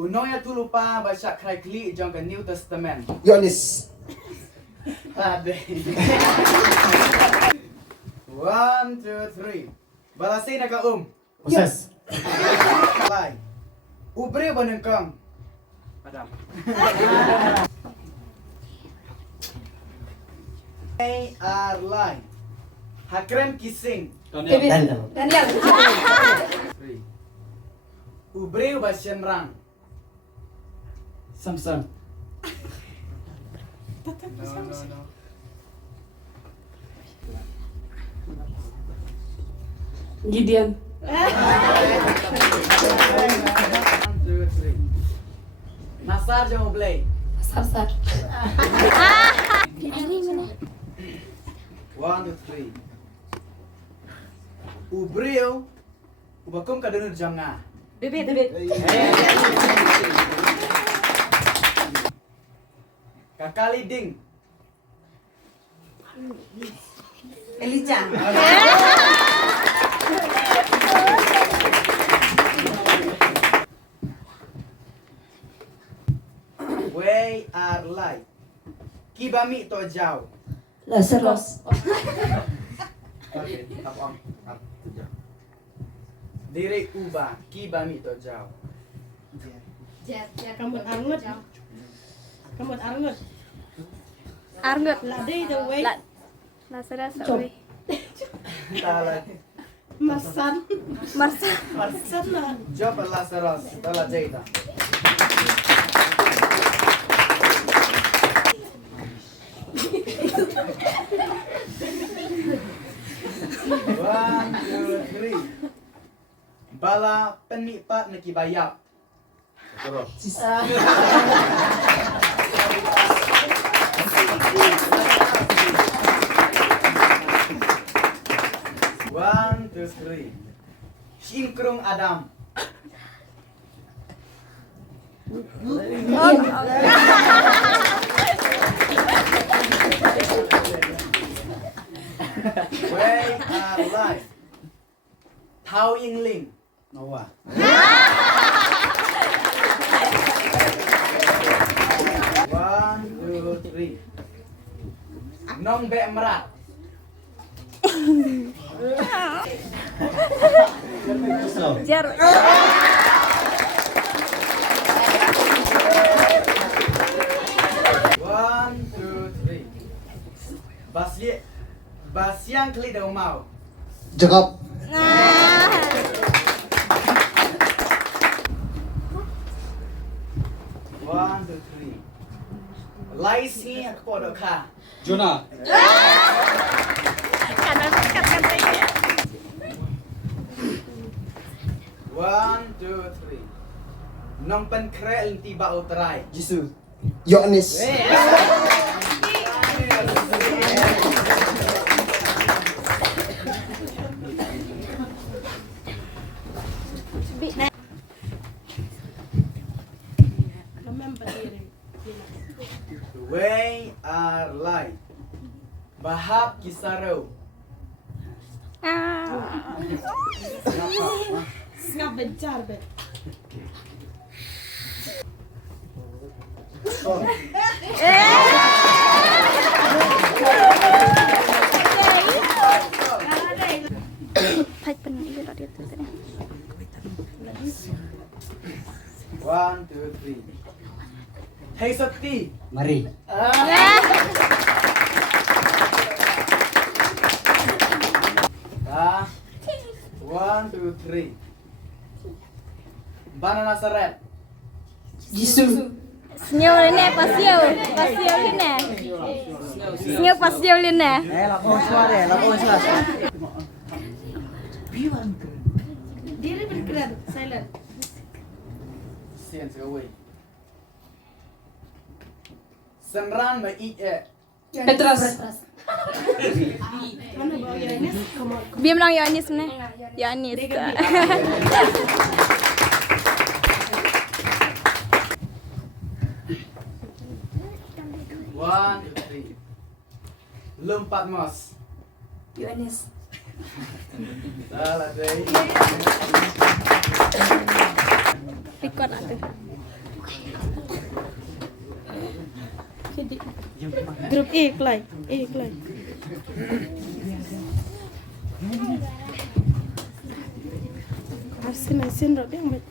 Unoya tu lupa baca kli jong ke New Testament. Yohanes. Ade. 1, 2, 3. Balasay na ka Moses. Lai. Ubre ba ng kang? Adam. They are lying. Hakrem kising. Daniel. 3. Ubre ba siyemrang? Samson. No. Gideon. 1, 2, 3. Nasar jong ublay. Sar. 1, 2, 3. Ubreo. Ubakum kadunur janga. Bebet. Kakali ding. Elijah. We are light. Kibami to jaw. Lazarus. Okay, tapang. Dire uba, kibami to jaw. Kamut Arngut. Kamut Arngut. Arngut. Lade the way. Lazarus. Tala. Marsan. Marsa. Marsan na. Job Lazarus, tala jaita. One, two, three. Bala penipat nakibayap. One, two, three. Singkrung Adam. Way are life. Thao Yingling. Noah. One, two, three. Nong Be Merat. Jar. One, two, three. Basiang kli daw mau. Jacob. One, two, three. Laisi ako do ka. Jonah. One, two, three. Nong penkrel tiba utrai. Jesus. Yohanes. Remember here. We are light. Bahap kisarau. Snap bencar be. Fight pen itu tadi itu. One, two, three. Hey Sakti. Mari. One, two, three. Banana Saret. Jesus. Senyum ini pasio ini. Senyum pasio ini. Lapor suara. Diri bergerak silent. Sian away. Semran ma Petrus. Mana bawa Yohanes? Biar bilang Yohanes nih. Yohanes. One, two, three. Lompat mas. Yohanes. Salah deh. Record atuh. Jadi grup E kelai. Asin rot yang baik.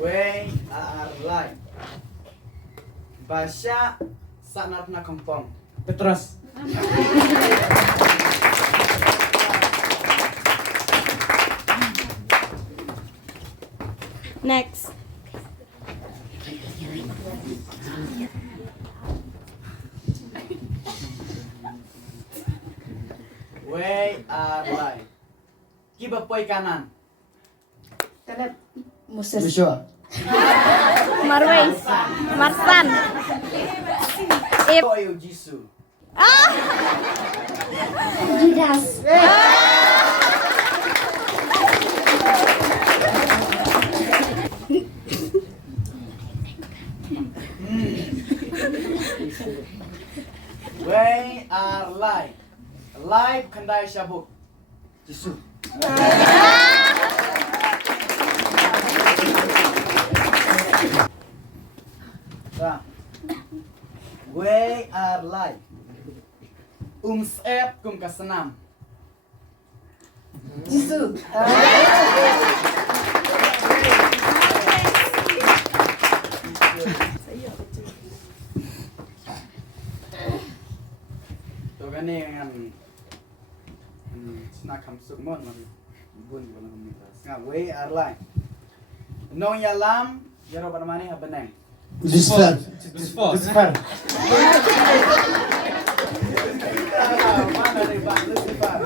We are live. Basya sanatna kampung. Petros. Next. We are live. Kiba poy kanan. Kaleb. Moses. Joshua. Marwais. Marsan. Ip. Toyo Jisoo. Judas. We are live. Live Kandai Shabuk. Jisoo. Nah. We are live. Sep kum kasenam. Jisu. Tuh kan nih dengan snack hamsuk mon man bun kalau minta. Nah, we are live. Nong yalam jaro panamani habeneng. Lucifer. Mana nih Pak Lucifer?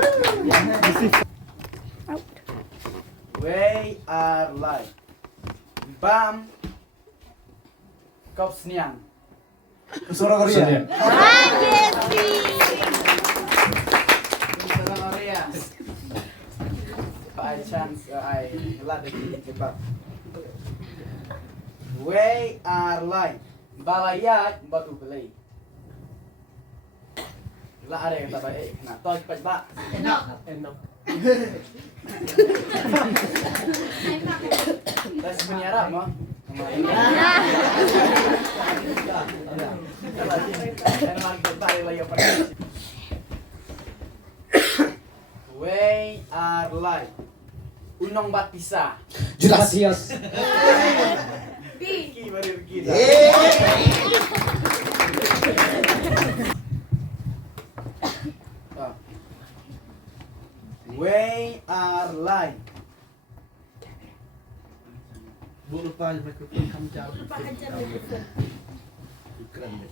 We are live. Bam. Kop sniang. Suara Korea. Salam Korea. By chance I love it cepat. We are live. Balaya batu belai. Lah ada yang tak baik. Nah, tol cepat Pak. Enak. Tes penyiaran mah. We are live. Unong bat pisah. Judas. Ki baru kita. We are live. Bu lupa mikrofon kamu jauh.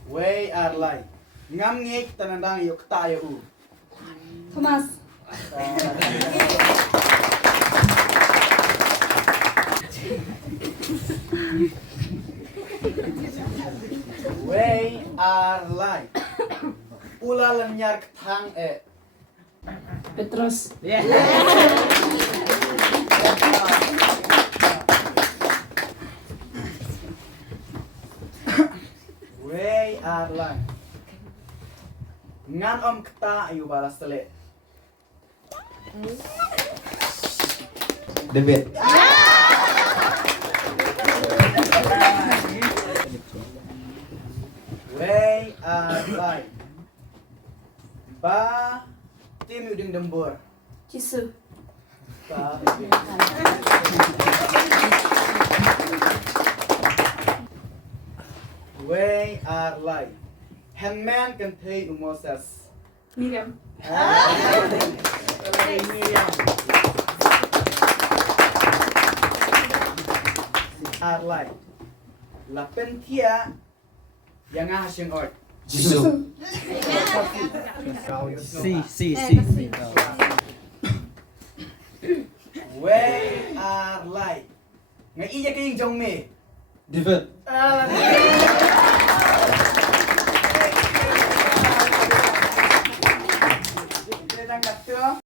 We are live. Ngam ngik tanandang yuk tayo u. Thomas. We are live. Ula lenyar ketang Petrus. We are live. Ngan om keta ayu balas telik. David. We are live. Ba tim uding dembur. Jisu. Ba We are live. Handman can take Moses. Miriam. Are live. La pentia yang asyeng ort. Jisoo. Si. We are live. Ngay iya kayong jong me. David. Kita tangkap tuh.